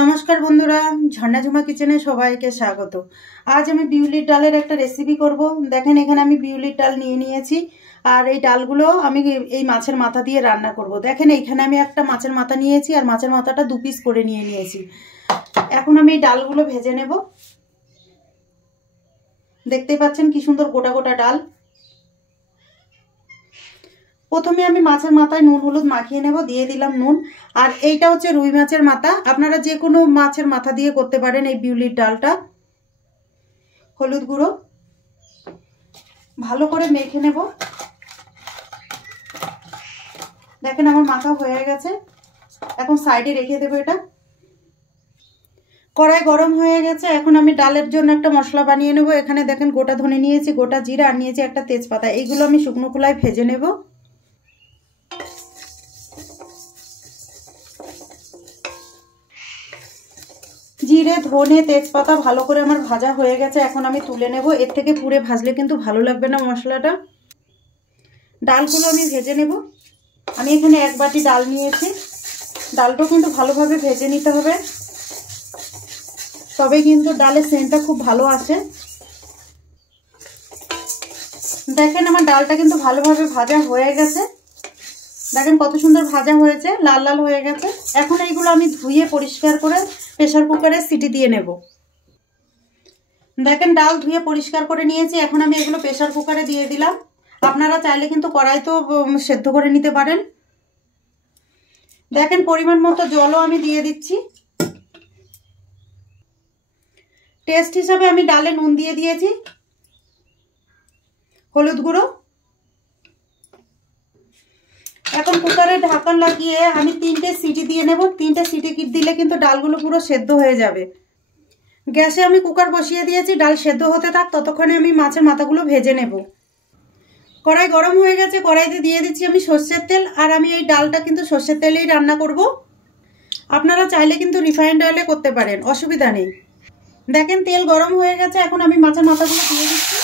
নমস্কার বন্ধুরা, ঝর্ণা ঝুমা কিচেনে সবাইকে স্বাগত। আজ আমি বিউলির ডালের একটা রেসিপি করব। দেখেন এখানে আমি বিউলির ডাল নিয়ে নিয়েছি, আর এই ডালগুলো আমি এই মাছের মাথা দিয়ে রান্না করব। দেখেন এইখানে আমি একটা মাছের মাথা নিয়েছি, আর মাছের মাথাটা 2 পিস করে নিয়েছি। এখন আমি এই ডালগুলো ভেজে নেব। দেখতে পাচ্ছেন কি সুন্দর গোটা গোটা ডাল। প্রথমে আমি মাছের মাথায় নুন হলুদ মাখিয়ে নেব, দিয়ে দিলাম নুন। আর এইটা হচ্ছে রুই মাছের মাথা, আপনারা যে কোনো মাছের মাথা দিয়ে করতে পারেন এই বিউলির ডালটা। হলুদ গুঁড়ো ভালো করে মেখে নেব। দেখেন আমার মাখা হয়ে গেছে, এখন সাইডে রেখে দেবো এটা। কড়াই গরম হয়ে গেছে, এখন আমি ডালের জন্য একটা মশলা বানিয়ে নেব। এখানে দেখেন গোটা ধনে নিয়েছি, গোটা জিরা, আর নিয়েছি একটা তেজপাতা। এইগুলো আমি শুকনো খোলায় ভেজে নেব। জিরে ধনে তেজপাতা ভালো করে আমার ভাজা হয়ে গেছে, এখন আমি তুলে নেব। এর থেকে পুড়ে ভাজলে কিন্তু ভালো লাগবে না মশলাটা। ডালগুলো আমি ভেজে নেব। আমি এখানে 1 বাটি ডাল নিয়েছি। ডালটাও কিন্তু ভালোভাবে ভেজে নিতে হবে, তবে কিন্তু ডালের সেন্টটা খুব ভালো আসে। দেখেন আমার ডালটা কিন্তু ভালোভাবে ভাজা হয়ে গেছে। দেখেন কত সুন্দর ভাজা হয়েছে, লাল লাল হয়ে গেছে। এখন এইগুলো আমি ধুয়ে পরিষ্কার করে প্রেসার কুকারে সিটি দিয়ে নেব। দেখেন ডাল ধুয়ে পরিষ্কার করে নিয়েছি, এখন আমি এগুলো প্রেসার কুকারে দিয়ে দিলাম। আপনারা চাইলে কিন্তু কড়াইতেও সেদ্ধ করে নিতে পারেন। দেখেন পরিমাণ মতো জলও আমি দিয়ে দিচ্ছি। টেস্ট হিসাবে আমি ডালে নুন দিয়ে দিয়েছি, হলুদ গুঁড়ো। এখন কুকারে ঢাকন লাগিয়ে আমি 3টে সিটি দিয়ে নেব। 3টে সিটি দিলে কিন্তু ডালগুলো পুরো সেদ্ধ হয়ে যাবে। গ্যাসে আমি কুকার বসিয়ে দিয়েছি, ডাল সেদ্ধ হতে থাক, ততক্ষণে আমি মাছের মাথাগুলো ভেজে নেব। কড়াই গরম হয়ে গেছে, কড়াইতে দিয়ে দিচ্ছি আমি সর্ষের তেল। আর আমি এই ডালটা কিন্তু সর্ষের তেলেই রান্না করব। আপনারা চাইলে কিন্তু রিফাইন্ড অয়েলে করতে পারেন, অসুবিধা নেই। দেখেন তেল গরম হয়ে গেছে, এখন আমি মাছের মাথাগুলো দিয়ে দিচ্ছি।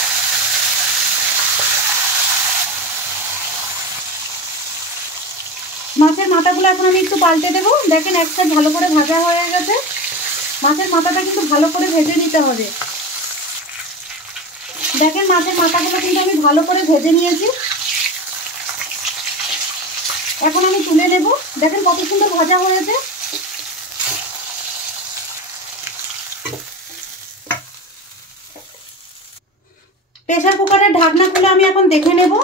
মাছের মাথাগুলো এখন আমি একটু পাল্টে দেবো। দেখেন এক সাইড ভালো করে ভাজা হয়ে গেছে। মাছের মাথাটা কিন্তু ভালো করে ভেজে নিতে হবে। দেখেন মাছের মাথাগুলো কিন্তু আমি ভালো করে ভেজে নিয়েছি। এখন আমি তুলে নেব। দেখেন কত সুন্দর ভাজা হয়েছে। প্রেসার কুকারের ঢাকনা খুলে আমি এখন দেখে নেব।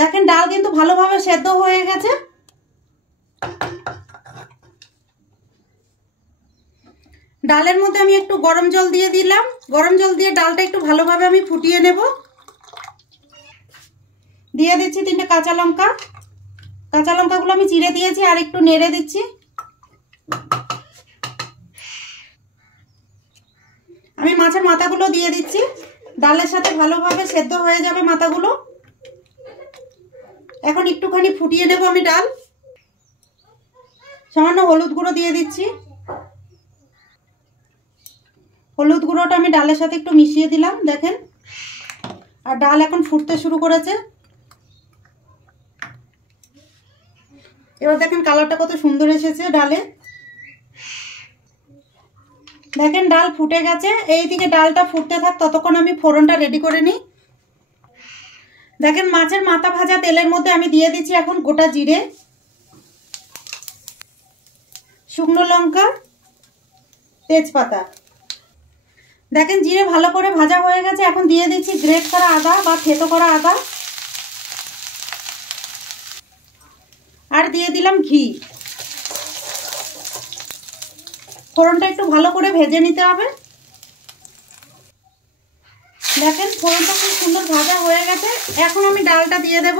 দেখেন ডাল কিন্তু ভালোভাবে সেদ্ধ হয়ে গেছে। ডালের মধ্যে আমি একটু গরম জল দিয়ে দিলাম। গরম জল দিয়ে ডালটা একটু ভালোভাবে আমি ফুটিয়ে নেব। দিয়ে দিচ্ছি 3টে কাঁচা লঙ্কা। কাঁচা লঙ্কাগুলো আমি চিড়ে দিয়েছি, আর একটু নেড়ে দিচ্ছি। আমি মাছের মাথাগুলো দিয়ে দিচ্ছি। ডালের সাথে ভালোভাবে সেদ্ধ হয়ে যাবে মাথাগুলো। এখন একটুখানি ফুটিয়ে নেব আমি ডাল। সামান্য হলুদ গুঁড়ো দিয়ে দিচ্ছি। হলুদ গুঁড়োটা আমি ডালের সাথে একটু মিশিয়ে দিলাম। দেখেন আর ডাল এখন ফুটতে শুরু করেছে। এবার দেখেন কালারটা কত সুন্দর এসেছে ডালে। দেখেন ডাল ফুটে গেছে। এইদিকে ডালটা ফুটতে থাক, ততক্ষণ আমি ফোড়নটা রেডি করে নিই। দেখেন মাছের মাথা ভাজা তেলের মধ্যে আমি দিয়ে দিচ্ছি এখন গোটা জিরে, শুকনো লঙ্কা, তেজপাতা। দেখেন জিরে ভালো করে ভাজা হয়ে গেছে, এখন দিয়ে দিচ্ছি গ্রেট করা আদা বা থেতো করা আদা, আর দিয়ে দিলাম ঘি। ফোড়নটা একটু ভালো করে ভেজে নিতে হবে। দেখেন ফোড়নটা খুব সুন্দর ভাজা হয়ে গেছে। এখন আমি ডালটা দিয়ে দেব।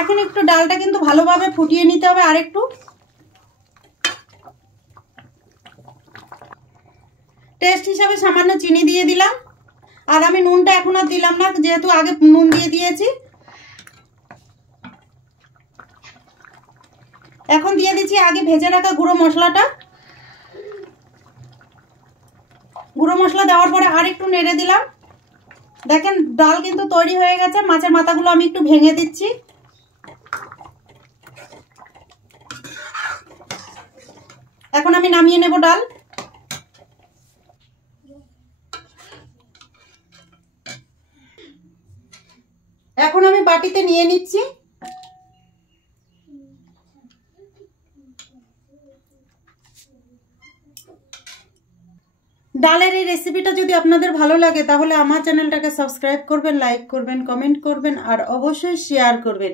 এখন একটু ডালটা কিন্তু ভালোভাবে ফুটিয়ে নিতে হবে আরেকটু। টেস্ট হিসাবে সামান্য চিনি দিয়ে দিলাম। আর আমি নুনটা এখন আর দিলাম না, যেহেতু আগে নুন দিয়ে দিয়েছি। এখন দিয়ে দিচ্ছি আগে ভেজে রাখা গুঁড়ো মশলাটা। গুঁড়ো মশলা দেওয়ার পরে আর একটু নেড়ে দিলাম। দেখেন ডাল কিন্তু তৈরি হয়ে গেছে। মাছের মাথাগুলো আমি একটু ভেঙে দিচ্ছি। এখন আমি নামিয়ে নেব ডাল। এখন আমি বাটিতে নিয়ে নিচ্ছি। ডালের এই রেসিপিটা যদি আপনাদের ভালো লাগে তাহলে আমার চ্যানেলটাকে সাবস্ক্রাইব করবেন, লাইক করবেন, কমেন্ট করবেন আর অবশ্যই শেয়ার করবেন।